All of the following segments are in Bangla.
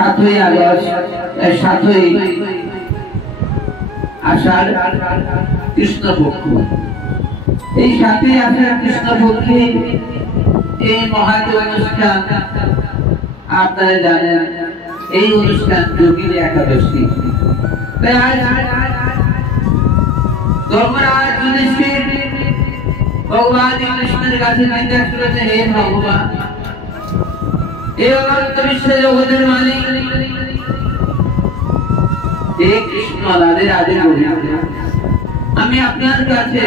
7ই আগস্ট 7ই আষাঢ় কৃষ্ণপক্ষ। এই 7ই আষাঢ় কৃষ্ণপক্ষে এই মহাদেব অনুষ্ঠান আপনারা জানেন, এই অনুষ্ঠান যোগিনী একাদশী। তাই আজ ধর্মরাজ যুধিষ্ঠির ভগবান কৃষ্ণের কাছে জিজ্ঞাসা করেছে, হে ভগবান, হে অনন্ত বিশ্ব জগতের মালিক, হে কৃষ্ণ রাধে রাধে গোবিন্দ, আমি আপনার কাছে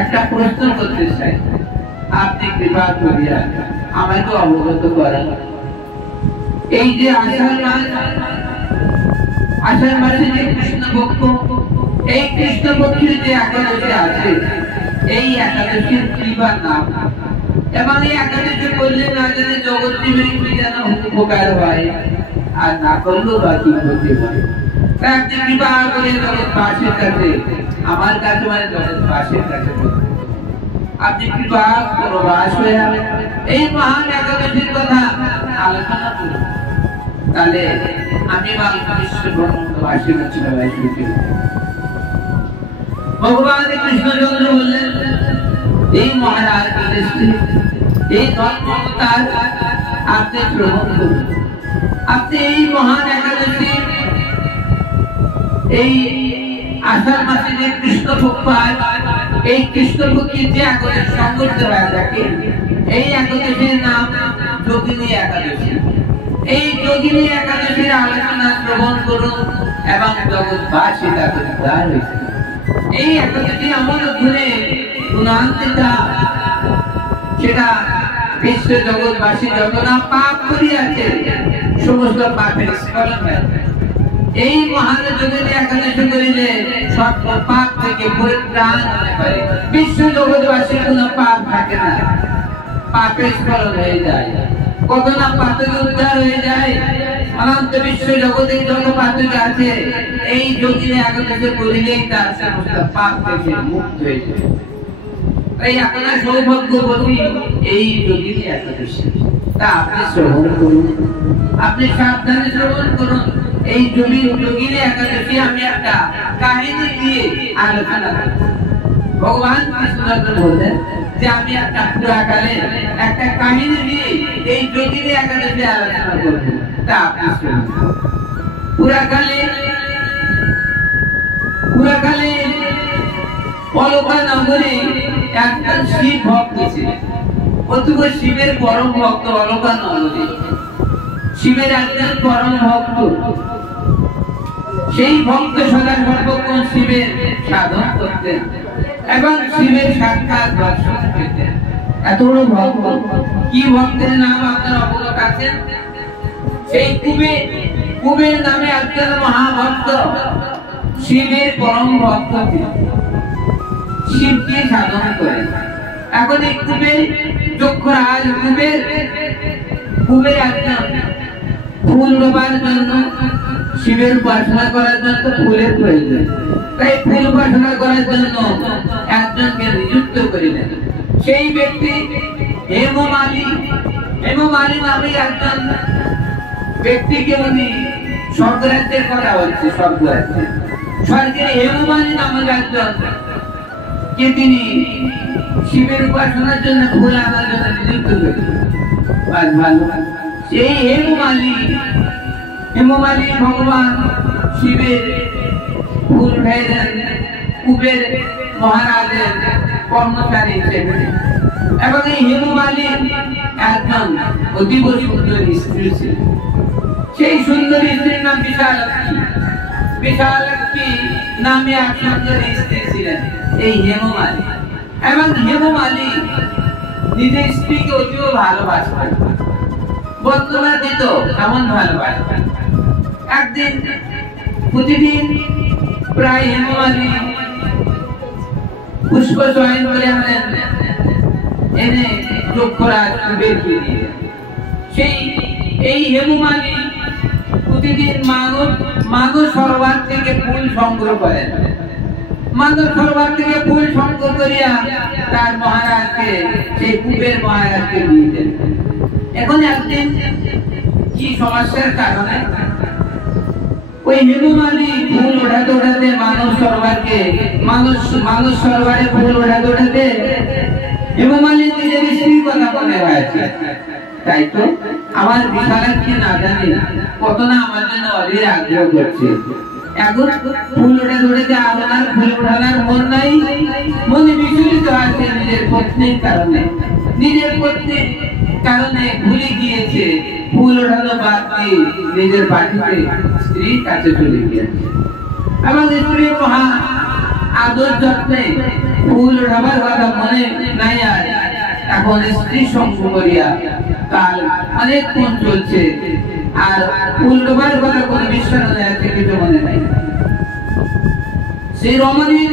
একটা প্রশ্ন করতে চাই, আপনি কৃপা করিয়া আমাকে অবগত করান। এই যে আষাঢ় মাসে যে কৃষ্ণপক্ষ, এই কৃষ্ণপক্ষের যে একাদশী আছে, এই একাদশীর কৃপার নাম, এবং এই একাদশী করলে না জানে জগৎ জীবের কি যেন উপকার হয়, আর না করলেও বা কি ক্ষতি হয়। আপনি কৃপা করে জগৎবাসীর কাছে, আমার কাছে মানে জগৎবাসীর কাছে আপনি কৃপা প্রবাস হয়ে এই মহান একাদশীর কথা আলোচনা করুন, তাহলে আমি বিশ্ব ব্রহ্মাণ্ডবাসীর সবাই সুখী। ভগবান কৃষ্ণচন্দ্র বললেন, এই মহারাজ এই ধর্মতার আপনি শ্রবণ করুন, আপনি এই মহান একাদশী, এই আষাঢ় মাসে যে কৃষ্ণপক্ষ, এই কৃষ্ণপক্ষের যে একাদশী সংগঠিত হয়ে থাকে, এই একাদশীর নাম যোগিনী একাদশী। এই যোগিনী একাদশীর আলোচনা শ্রবণ করুন এবং জগৎবাসী তাকে উদ্ধার হয়েছে। এই একাদশী আমার গুণে গুণান্বিতা, সেটা বিশ্ব জগৎবাসী যত না পাপ করিয়াছে সমস্ত পাপের স্মরণ হয়েছে। এই মহান যোগিনী একাদশী করিলে সব পাপ থেকে পরিত্রাণ হতে পারে, বিশ্ব জগৎবাসীর কোনো পাপ থাকে না, পাপের স্মরণ হয়ে যায়, কত না পাতক উদ্ধার হয়ে যায়। অনন্ত বিশ্ব জগতে যত পাতক আছে, এই যোগিনী একাদশী করিলেই তার সমস্ত পাপ থেকে মুক্ত হয়ে যায়। তাই আপনার সৌভাগ্যবতী এই যোগিনী একাদশী, তা আপনি শ্রবণ করুন, আপনি সাবধানে শ্রবণ করুন। এই যোগিনী একাদশী আমি একটা কাহিনী দিয়ে আলোচনা করব। ভগবান কৃষ্ণ বললেন যে আমি একটা পুরাকালে একটা কাহিনী দিয়ে এই যোগিনী একাদশী আলোচনা করব, তা আপনি শুনুন। পুরাকালে অলকা নগরে একজন শিব ভক্ত ছিলেন। অতঃপর শিবের পরম ভক্ত অলকা নগরে, শিবের একজন পরম ভক্ত, সেই ভক্ত সদা সর্বক্ষণ শিবের সাধন করতেন এবং শিবের সাক্ষাৎ দর্শন পেতেন। এত বড় ভক্ত, কি ভক্তের নাম আপনার অবগত আছেন? সেই কুবের নামে একজন মহাভক্ত, শিবের পরম ভক্ত, শিবকে সাধন করেন। এখন এই যক্ষরাজ কুবের একজন ফুল রোপার জন্য, শিবের উপাসনা করার জন্য ফুলের প্রয়োজন, তাই ফুল উপাসনা করার জন্য একজনকে নিযুক্ত করিলেন। সেই ব্যক্তি হেমমালী নামে একজন ব্যক্তিকে উনি স্বর্গরাজ্যের কথা বলছে, স্বর্গের হেমমালী নামক একজন কে তিনি শিবের উপাসনার জন্য ফুল আনার জন্য নিযুক্ত করিলেন। সেই হেমমালী ভগবান শিবের ফুল ভেদেন কুবের মহারাজের কর্মচারী হিসেবে, এবং এই হেমমালী একজন অতীব সুন্দরী স্ত্রী ছিল। সেই সুন্দরী স্ত্রীর নাম বিশালাক্ষী নামে এক সুন্দরী স্ত্রী ছিলেন এই হেমমালী। এবং হেমমালী নিজের স্ত্রীকে অতীব ভালোবাসতেন, বন্ধুরা দিত এমন ভালোবাসতেন। একদিন প্রতিদিন প্রায় হেমমালী পুষ্প চয়ন করে এনে যক্ষরাজ কুবেরকে দিয়ে, এই হেমমালী প্রতিদিন মানব সরোবর থেকে ফুল সংগ্রহ করেন। মানব সরোবর থেকে ফুল সংগ্রহ করিয়া তার মহারাজকে, সেই কুবের মহারাজকে দিয়ে দেন। এখন একদিন কি সমস্যার কারণে ওই হেমমালি ফুল ওঠাতে ওঠাতে মানুষ সরোবরে ফুল ওঠাতে ওঠাতে হেমমালি নিজের স্ত্রীর কথা মনে হয়েছে। তাই তো আমার বিশালাক্ষী না জানি কত না আমার জন্য অধীর আগ্রহ করছে। এখন ফুল ওঠাতে ওঠাতে আপনার ফুল ওঠানোর মন নাই, মনে বিচলিত আছে নিজের পত্নীর কারণে। ভুলে গিয়েছে ফুল ওঠানো বাদ দিয়ে নিজের বাড়িতে স্ত্রীর কাছে চলে গিয়েছে। আমার স্ত্রী মহা আদর যত্নে ফুল ওঠাবার কথা মনে নাই আর। এখন স্ত্রী সঙ্গ করিয়া কাল অনেকক্ষণ চলছে আর ফুল ওঠাবার কথা কোনো বিশ্বাস নেই, আছে কিছু মনে নাই। সেই রমণীর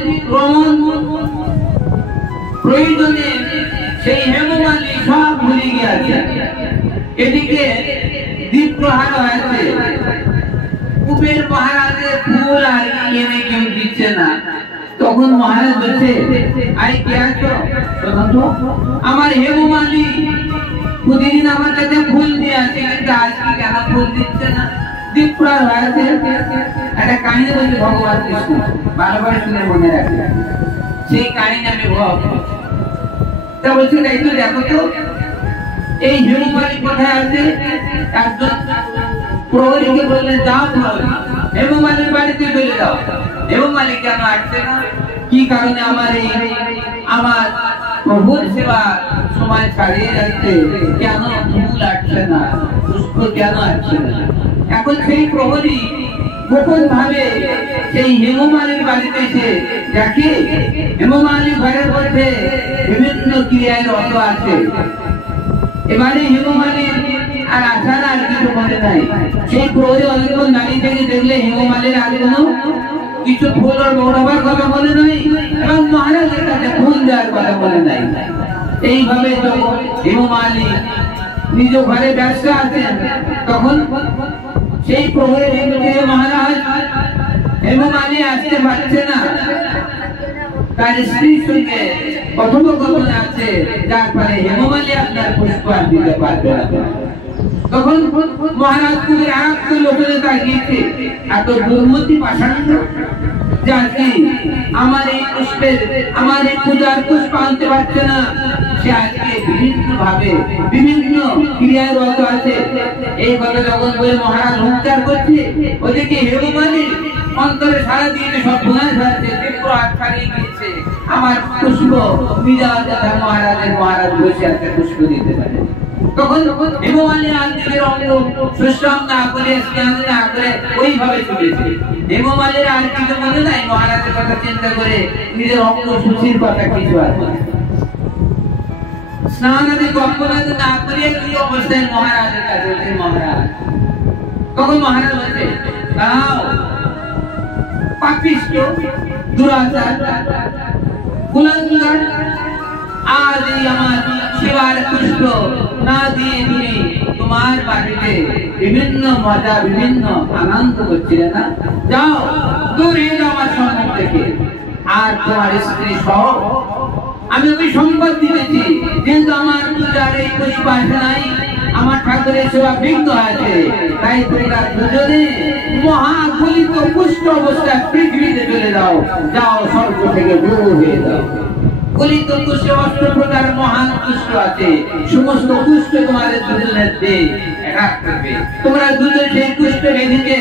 প্রয়োজনে সেই হেমমালি সব ভুলে গিয়েছে। এদিকে দ্বীপ প্রহার হয়েছে, কুবের মহারাজের ফুল আর এনে কেউ দিচ্ছে না। তখন মহারাজ বলছে, আই কে আছো? আমার হেমমালি প্রতিদিন আমার কাছে ফুল দিয়ে আছে, কিন্তু আজকে কেন ফুল দিচ্ছে না? দ্বীপ প্রহার হয়েছে। একটা কাহিনী বলছে ভগবান কৃষ্ণ, বারবার শুনে মনে রাখে। সেই কাহিনী আমি তা বলছি, একটু দেখো তো এই হেমমালি কোথায় আছে। একজন প্রহরীকে বললেন, যাও হেমমালির বাড়িতে চলে যাও। হেমমালি কেন আসছে না, কি কারণে আমার প্রভুর সেবা সময় ছাড়িয়ে যাচ্ছে, কেন ফুল আসছে না, পুষ্প কেন আসছে না? এখন সেই প্রহরী গোপন ভাবে সেই হেমমালির বাড়িতে এসে দেখে হেমমালি ঘরের মধ্যে বিভিন্ন ক্রিয়ায় রত আছে। এবারে হেমমালির আর আসার আর কিছু মনে নাই। সেই প্রহরী অনেকক্ষণ দাঁড়িয়ে থেকে দেখলে হেমমালির আর কোনো কিছু ফুল আর ওঠাবার কথা মনে নাই এবং মহারাজের কাছে ফুল দেওয়ার কথা মনে নাই। এইভাবে যখন হেমমালি নিজ ঘরে ব্যস্ত আছেন, তখন সেই প্রহরী মহারাজ হেমমালি আসতে পারছে না, তার স্ত্রীর সঙ্গে কথোপকথন আছে, যার ফলে হেমমালি আপনার পুষ্প দিতে পারবে না। তখন মহারাজ কুবের আরেকটা লোকের তাকিয়েছে, এত দুর্মতি পাষাণ্ড যাকে আমার এই পূজার পুষ্প আনতে পারছে না, সে আজকে বিভিন্ন ভাবে বিভিন্ন ক্রিয়ায় রত আছে। এই কথা যখন বলে মহারাজ হুঙ্কার করছে, ওদিকে হেমমালি অন্তরে সারা দিয়ে সব ভুলায় যাচ্ছে, তীব্র হাত ছাড়িয়ে গিয়েছে। আমার পুষ্প মহারাজ বসে আছে, পুষ্প দিতে পারে। তখন হেমমালি আজকের অঙ্গ সুশ্রাম না করে স্নান না করে ওইভাবে চলেছে। হেমমালির আর কিছু মনে নাই, মহারাজের কথা চিন্তা করে নিজের অঙ্গ সুচির কথা কিছু আর স্নান আদি গপ্পনাদি না করে এই অবস্থায় মহারাজের কাছে মহারাজ। তখন মহারাজ বলছে, দাও পাপিষ্ঠ দুরাচার কুলাঙ্গার, আজ এই আমার সেবার পুষ্প না দিয়ে তুমি তোমার বাড়িতে বিভিন্ন মজা বিভিন্ন আনন্দ করছিলে না, যাও দূরে আমার সম্মুখ থেকে। আর তোমার স্ত্রী সহ আমি ওই সম্পদ দিয়েছি, কিন্তু আমার পূজার এই পুষ্প আসে নাই, আমার ঠাকুরের সেবা বিঘ্ন আছে। তাই তোমরা দুজনে মহাগলিত পুষ্ট অবস্থায় পৃথিবীতে চলে যাও, যাও স্বর্গ থেকে দূর হয়ে যাও। গলিত পুষ্ট অষ্ট প্রকার মহান পুষ্ট আছে, সমস্ত পুষ্ট তোমাদের দুজনের করবে। তোমরা দুজন সেই পুষ্ট রেখে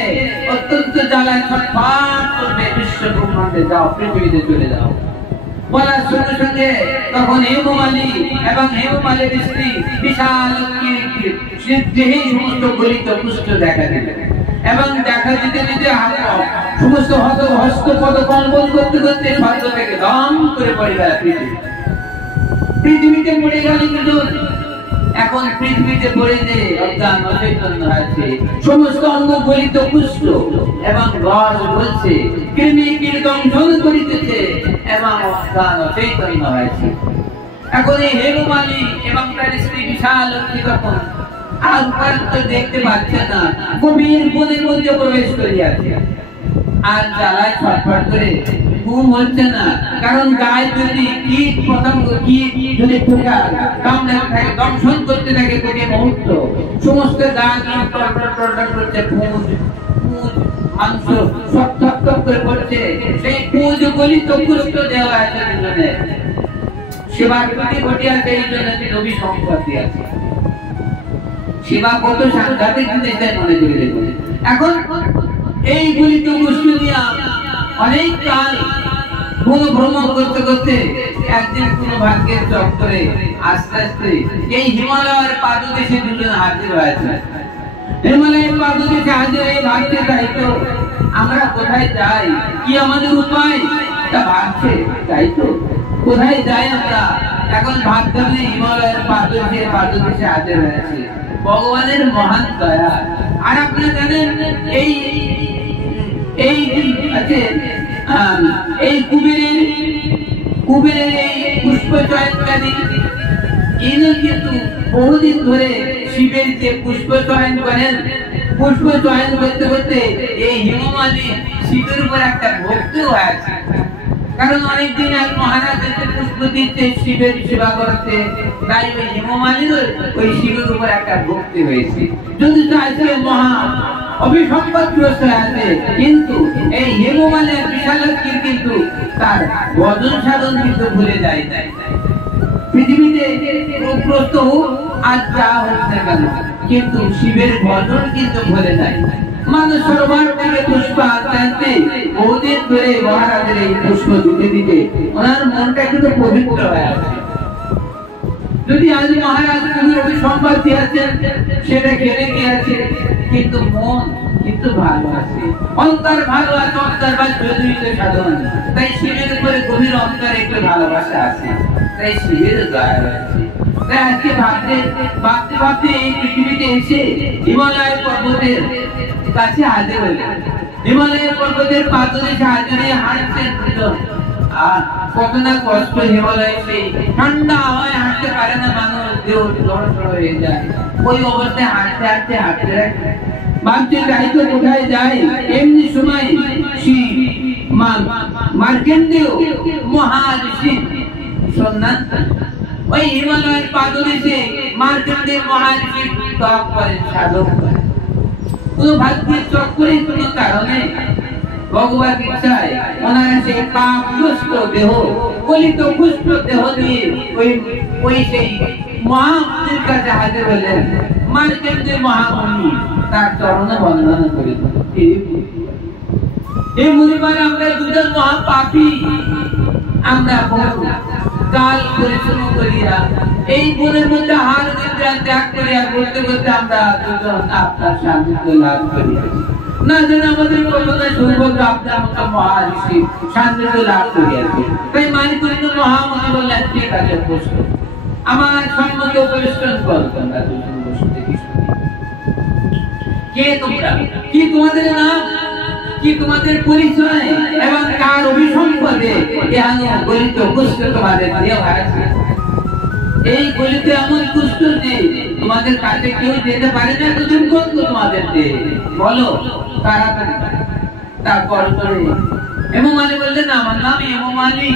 অত্যন্ত জ্বালায় ছটফট করবে, বিশ্ব ব্রহ্মাণ্ডে যাও, পৃথিবীতে চলে যাও। বলার সঙ্গে সঙ্গে তখন হেমমালি এবং হেমমালির স্ত্রী বিশাল দেহে সমস্ত গলিত পুষ্ট দেখা দিল এবং দেখা দিতে দিতে সমস্ত হস্তপদ কম্পন করতে করতে স্বর্গ থেকে দম করে পড়ে গেল পৃথিবীতে পড়ে গেল দুজন। এখন পৃথিবীতে পড়ে যে অজ্ঞান অচৈতন্য আছে, সমস্ত অঙ্গ গলিত পুষ্ট এবং রস বলছে, কৃমি কীর্তন করিতেছে এবং অজ্ঞান অচৈতন্য হয়েছে। এখন এই হেমমালি এবং তার স্ত্রী বিশাল তখন আর পর্যন্ত দেখতে পাচ্ছে না, গভীর বনের মধ্যে প্রবেশ করিয়াছে। আর জ্বালায় ছটফট করে ঘুম হচ্ছে না, কারণ গায়ে যদি কীট পতঙ্গ যদি কামড়ে থাকে, দংশন করতে থাকে প্রতি মুহূর্ত, সমস্ত গা টলটল করছে, মাংস সব থপ করে পড়ছে, সেই পুজ গলি তো পুষ্ট দেওয়া আছে দুজনে, সেবা কোটি কোটি আছে, এই জন্য নবী সম্পত্তি আছে। সেবা কত সাংঘাতিক জিনিস তাই মনে করে দেখুন। এখন এইগুলি তো মুশকিল নিয়ে অনেক কাল ভ্রমণ করতে করতে একদিন কোন ভাগ্যের চক্করে আস্তে আস্তে এই হিমালয়ের পাদদেশে দুজন হাজির হয়েছে। হিমালয়ের পাদদেশে হাজির হয়ে ভাবতে চাইতো আমরা কোথায় যাই, কি আমাদের উপায়, তা ভাবছে চাইতো কোথায় যাই আমরা। এখন ভাবতে হবে হিমালয়ের পাদদেশে হাজির হয়েছে, ভগবানের মহান দয়া। আর আপনারা জানেন এই এই আছে এই কুবেরের এই পুষ্প চয়নকারী ইনি কিন্তু বহুদিন ধরে শিবের যে পুষ্প চয়ন করেন, পুষ্প চয়ন করতে করতে এই হিমমালী শিবের উপর একটা ভক্তিও আছে। কারণ অনেকদিন এক মহারাজ পুষ্প দিচ্ছে শিবের সেবা করতে, তাই ওই হিমমালীর ওই শিবের উপর একটা ভক্তি হয়েছে। যদি আজকে মহা অভিসম্পদগ্রস্ত আছে, কিন্তু এই হিমমালের বিশালত্ব কিন্তু তার ভজন সাধন কিন্তু ভুলে যায়। পৃথিবীতে রূপগ্রস্ত হোক আর যা হোক না কেন, কিন্তু শিবের ভজন কিন্তু ভুলে যায়। মানুষ সরোবর থেকে পুষ্প আনতে বহুদিন ধরে মহারাজের এই পুষ্প দিতে ওনার মনটা কিন্তু পবিত্র হয়ে আছে। যদি আজ মহারাজ খুবই অভিসম্পত্তি আছেন, সেটা খেলে কি আছে, কিন্তু মন কিন্তু ভালো আছে, অন্তর ভালো আছে, অন্তর বা জৈবিক সাধন। তাই শিবের উপরে গভীর অন্তরে একটু ভালোবাসা আছে, তাই শিবের দয়া আছে। তাই আজকে ভাবতে এই পৃথিবীতে এসে হিমালয় পর্বতের কাছে হাজির হলেন। হিমালয়ের পর্বতের পাদদেশে হাজির হয়ে হাঁটছেন দুজন। আর কত না কষ্ট, হিমালয়ে সেই ঠান্ডা হয়, হাঁটতে পারে না মানুষ, দেহ জড়সড় হয়ে যায়। ওই অবস্থায় হাঁটতে ভাবছে যাইতো কোথায় যায়। এমনি সময় মার্কেন্ডেয় মহাঋষি সন্ধান ওই হিমালয়ের পাদদেশে মার্কেন্ডেয় মহাঋষি তপ করেন, সাধক করেন। কোন ভাগ্যের চক্করে কোন কারণে ভগবান ইচ্ছায় ওনারা সেই পাপগ্রস্ত দেহ, কলিত পুষ্ট দেহ নিয়ে ওই সেই মহামুনির কাছে হাজির হলেন। মার্কেন্ডেয় মহামুনি তার চরণে বন্দনা করিলেন, হে মুনিবার, আমরা দুজন মহাপাপী, আমরা কাল পরিশ্রম করিয়া এই বনের মধ্যে হার নিদ্রা ত্যাগ করিয়া করতে করতে আমরা দুজন আপনার সান্নিধ্য লাভ করিয়াছি। না যেন আমাদের কল্পনা সৌভাগ্য আপনার মতো মহাঋষি সান্নিধ্য লাভ করিয়াছে। তাই মানিকন্য মহামুনি বললেন, ঠিক আছে বসো, আমার সম্মুখে উপবেশন করো। তোমরা দুজন বসে দেখি, কে তোমরা, কি তোমাদের নাম, কি তোমাদের পরিচয়, এবং কার অভিসম্পদে গলিত কুষ্ঠ তোমাদের দেওয়া আছে। এই গলিত এমন কুষ্ঠ যে তোমাদের কাছে কেউ যেতে পারে না, তো দুর্গন্ধ তোমাদের দেহ, বলো কারা তোমরা। তারপর হেমমালী বললেন, আমার নাম হেমমালী,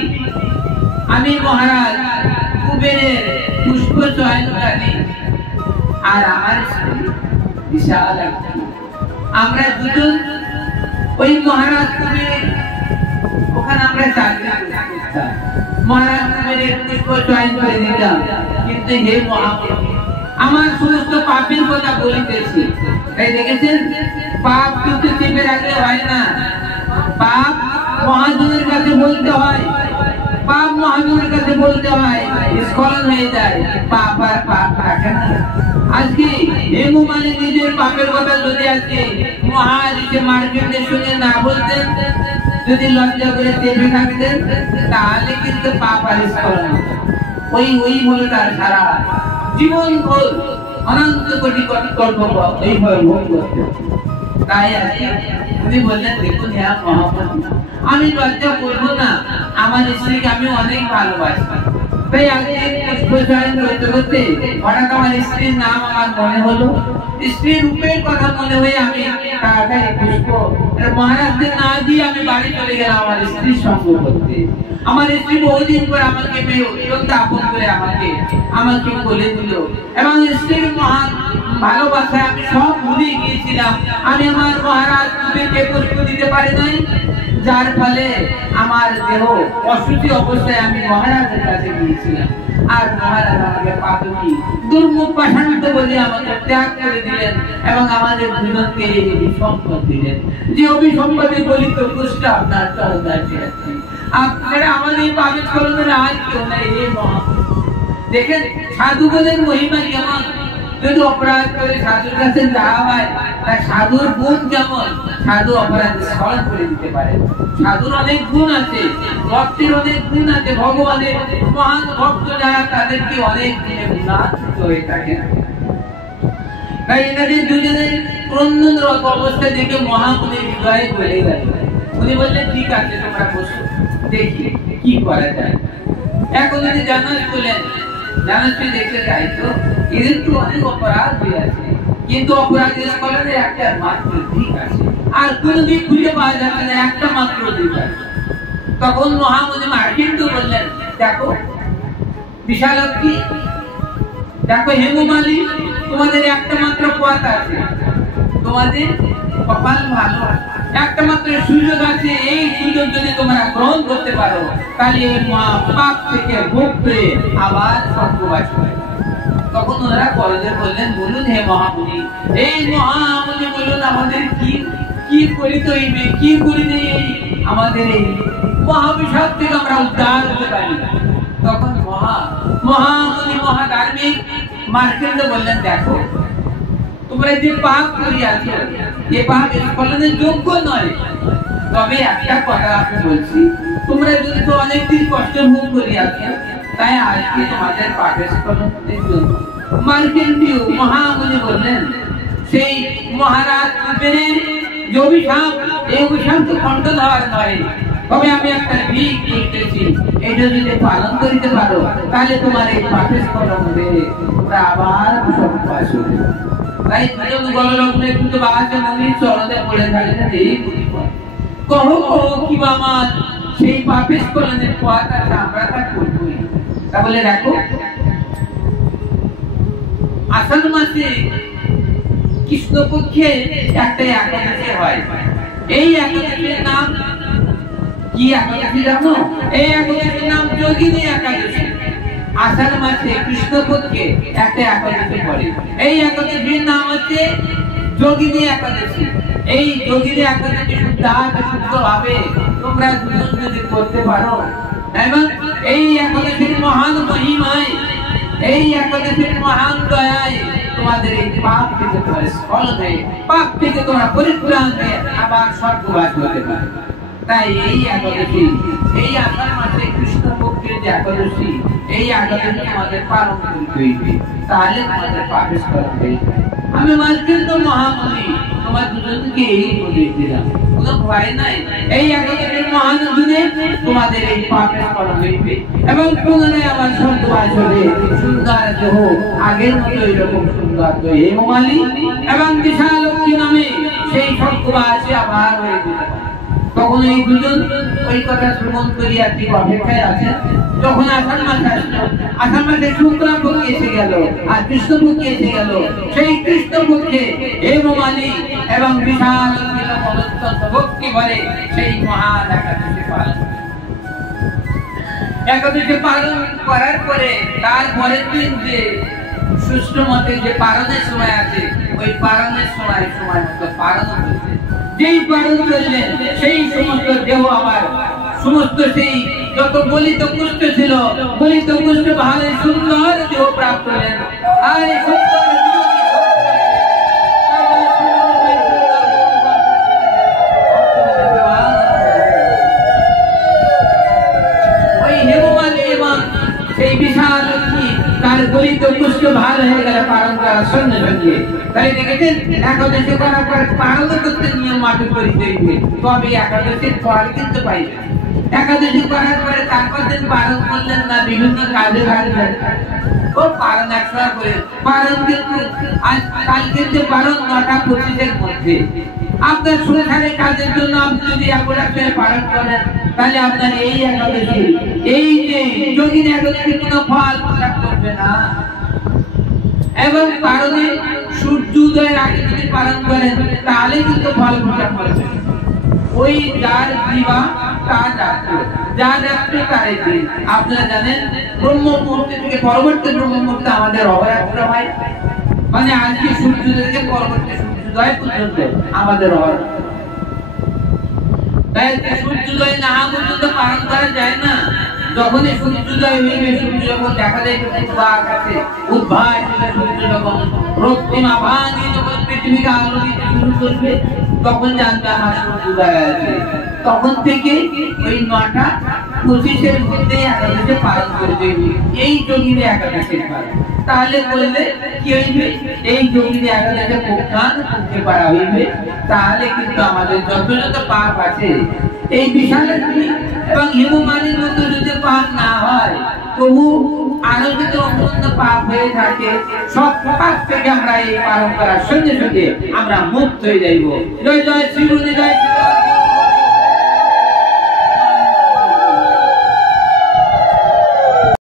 আমি মহারাজ কুবেরের পুষ্প চয়নকারী, আর আমার বিশাল আমরা দুজন ওই মহারাজ কুবের ওখানে আমরা চাকরি করতাম। মহারাজ কুবেরের পুষ্প চয়ন করে দিতাম, কিন্তু হে মহামুনি, আমার সমস্ত পাপের কথা বলিতেছি। তাই দেখেছেন, পাপ কিন্তু চেপে রাখলে হয় না, পাপ মহাজনের কাছে বলতে হয়, পাপ মহাজনের কাছে বলতে হয়, স্খলন হয়ে যায়, পাপ আর পাপ থাকে না। আজকে হেমমালী নিজের পাপের কথা যদি আজকে মহাঋষি মার্কেন্ডের সঙ্গে না বলতেন, যদি লজ্জা করে চেপে থাকতেন, তাহলে কিন্তু পাপ আর স্খলন হতো। ওই হলো তার সারা জীবন ভোর অনন্ত কোটি কোটি কল্প এইভাবে ভোগ করতে। তাই আজকে উনি বললেন, দেখুন হ্যাঁ মহামুনি, আমি লজ্জা করবো না, আমার স্ত্রীকে আমি অনেক ভালোবাসি। তাই আগে পুষ্প চয়ন করতে করতে হঠাৎ আমার স্ত্রীর নাম আমার মনে হলো, স্ত্রীর রূপের কথা মনে হয়ে আমি তাড়াতাড়ি পুষ্প মহারাজকে না দিয়ে আমি বাড়ি চলে গেলাম আমার স্ত্রীর সঙ্গ করতে। আমার স্ত্রী বহুদিন পর আমাকে পেয়ে অত্যন্ত আপন করে আমাকে কোলে দিল, এবং স্ত্রীর ভালোবাসায় আমি সব ভুলে গিয়েছিলাম। আমি আমার মহারাজ নবীকে কষ্ট দিতে পারি নাই, যার ফলে আমার দেহ অসুস্থ অবস্থায় আমি মহারাজের কাছে গিয়েছিলাম। আর মহারাজ আমাকে পাতকি দুর্মুখ পাষাণিত বলে আমাকে ত্যাগ করে দিলেন এবং আমাদের দুজনকে এই অভিসম্পদ দিলেন। যে অভিসম্পদে বলিত কষ্ট আপনার চরণদাসে আছে। আপনারা আমাদের পাবিত করলেন আর কেউ নাই। এই মহা দেখেন সাধুগণের মহিমা কেমন। যদি অপরাধ করে সাধুর কাছে যাওয়া হয়, তার সাধুর গুণ কেমন। সাধু অপরাধ স্মরণ করে দিতে পারে। সাধুর অনেক গুণ আছে, ভক্তের অনেক গুণ আছে। ভগবানের মহান ভক্ত যারা তাদেরকে অনেক গুণে গুণান্বিত হয়ে থাকে। তাই এনাদের দুজনের ক্রন্দনরত অবস্থা দেখে মহামুনির হৃদয়ে গলে গেল। উনি বললেন ঠিক আছে তোমরা বসো, দেখি কি করা যায়। এখন উনি জানাজ করলেন, জানাজ দেখতে চাই তো এদের তো অনেক অপরাধ হয়ে আছে, কিন্তু অপরাধের স্কলনে একটা মাত্র দিক আছে, আর কোন দিক খুঁজে পাওয়া যাচ্ছে না, একটা মাত্র দিক আছে। তখন মহামুনি কিন্তু বললেন দেখো বিশালাক্ষী, দেখো হেমমালী, তোমাদের একটা মাত্র পথ আছে, তোমাদের কপাল ভালো, একটা মাত্র সুযোগ আছে। এই সুযোগ যদি তোমরা গ্রহণ করতে পারো তাহলে এই পাপ থেকে মুক্তি আবার স্বর্গবাস হবে। তখন ওনারা করজে বললেন বলুন হে মহামুনি, এই মহামুনি বলুন আমাদের কি করিতে হইবে, কি করিতে আমাদের এই মহাবিশাপ থেকে আমরা উদ্ধার হতে পারি। তখন মহামুনি মহাধার্মিক মার্কেন্ড বললেন দেখো তোমরা যে পাপ করিয়াছ এ পাপ স্খলনের যোগ্য নয়। তবে একটা কথা আমি বলছি, তোমরা যদি তো অনেকদিন কষ্ট ভোগ করিয়াছ, তাই আজকে তোমাদের পাপের স্খলনের জন্য মার্কেন্ডীয় মহামুনি বললেন সেই মহারাজ কুবেরের যে অভিশাপ, এই অভিশাপ তো খণ্ডন হওয়ার নয়। তবে আমি একটা ভিক করতেছি, এটা যদি পালন করিতে পারো তাহলে তোমার এই পাপের স্খলন হবে, তোমরা আবার স্বর্গবাস হবে। তাই দুজন গলরগ্নে কিন্তু বাহাতে নদীর চরণে পড়ে থাকলেন এই বুদ্ধিমান কহো কহো কি আমার সেই পাপের স্খলনের পথ আছে, আমরা তা করবই। তাহলে দেখো আষাঢ় মাসে কৃষ্ণপক্ষে একটা একাদশী হয়। এই একাদশীর নাম কি একাদশী জানো? এই একাদশীর নাম যোগিনী একাদশী। আষাঢ় মাসে কৃষ্ণপক্ষে একটা একাদশী পড়ে, এই একাদশীর নাম হচ্ছে যোগিনী একাদশী। এই যোগিনী একাদশী শুদ্ধভাবে তোমরা দুজন যদি করতে পারো এবং এই একাদশীর মহান মহিমায়, এই একাদশীর মহান দয়ায় তোমাদের এই পাপ থেকে তোমরা স্খলন হয়ে, পাপ থেকে তোমরা পরিত্রাণ হয়ে আবার স্বর্গবাস হতে পারো। তাই এই একাদশী, এই আষাঢ় মাসে কৃষ্ণপক্ষের যে একাদশী, এই একাদশী আমাদের পালন করতে হইবে, তাহলে আমাদের পাপের স্খলন হইবে। আমি মার্কেন্ড মহামুনি তোমার দুজনকে এই উপদেশ দিলাম, কোনো ভয় নাই। এই একাদশীর মহান দিনে তোমাদের এই পাপের স্খলন হইবে এবং পুনরায় আবার স্বর্গবাস হবে। সুন্দর দেহ আগের মতো এরকম সুন্দর দেহ হেমমালী এবং বিশালাক্ষী নামে সেই স্বর্গবাসী আবার হয়ে যেতে পারে। তখন এই দুজন ওই কথা শ্রবণ করিয়া ঠিক অপেক্ষায় আছে। যখন আষাঢ় মাস আসলো, আষাঢ় মাসে শুক্লপক্ষে এসে গেল আর কৃষ্ণপক্ষে এসে গেল। সেই কৃষ্ণপক্ষে হেমমালী এবং বিশাল ভক্তি ভরে সেই মহান একাদশী পালন, একাদশী পালন করার পরে তার পরের দিন যে সুষ্ঠু মতে যে পালনের সময় আছে, ওই পালনের সময় মতো পালন হয়েছে। যেই পালন করলেন সেই সমস্ত দেহ আমার সমস্ত সেই যত গলিত কুষ্ঠ ছিল, গলিত কুষ্ঠ ভালো সুন্দর দেহ প্রাপ্ত হলেন। আর এই সুন্দর ওই হেমমালী এবং সেই বিশাল তার গলিত কুষ্ঠ ভালো হয়ে গেলে পালন করার সঙ্গে সঙ্গে। তাই দেখেছেন একাদশী করার পর পালন করতে নিয়ম মাফিক করিতে হইবে, তবে একাদশীর ফল কিন্তু পাইবে। একাদশী করার পরে তারপর দিন পালন করলেন না, বিভিন্ন কাজে ভাগলেন ও পালন একসময় করে পালন, কিন্তু কালকে যে পালন 9:25-এর মধ্যে আপনার সংসারে কাজের জন্য আপনি যদি একবার পালন করেন তাহলে আপনার এই একাদশী, এই যে যোগিনী একাদশী কোনো ফল প্রকাশ করবে না। এবং পারণে সূর্যোদয়ের আগে যদি পালন করেন তাহলে কিন্তু ফল প্রদান করবে। ওই যার দিবা তার রাত্র, যার রাত্র তার দিন। আপনারা জানেন ব্রহ্ম মুহূর্তে থেকে পরবর্তী ব্রহ্ম মুহূর্তে আমাদের অহরাত্র হয়, মানে আজকে সূর্যোদয় থেকে পরবর্তী সূর্যোদয় পর্যন্ত আমাদের অহরাত্র। তাই সূর্যোদয় না হওয়া পর্যন্ত পালন করা যায় না। যখনই সূর্যোদয় হইবে, সূর্য যখন দেখা যায় আকাশে উদ্ভায় সূর্য যখন রক্তিমা ভাঙি যখন পৃথিবীকে আলো দিতে শুরু করবে, তখন জানবে আমার সূর্যোদয় আছে। তখন থেকে ওই 9টা 25-এর মধ্যে একাদশী পালন করে দেবে। এই যোগিনী একাদশী পালন তাহলে বললে কি হইবে? এই যোগিনী একাদশী প্রজ্ঞান করতে পারা হইবে। তাহলে কিন্তু আমাদের যত যত পাপ আছে এই বিশাল এবং হিমমালির মতো যদি পাপ না হয়, তবু আরো যদি অন্য পাপ হয়ে থাকে, সব পাপ থেকে আমরা এই পালন করার সঙ্গে সঙ্গে আমরা মুক্ত হয়ে যাইব। জয় জয় শ্রী গুরু, জয়।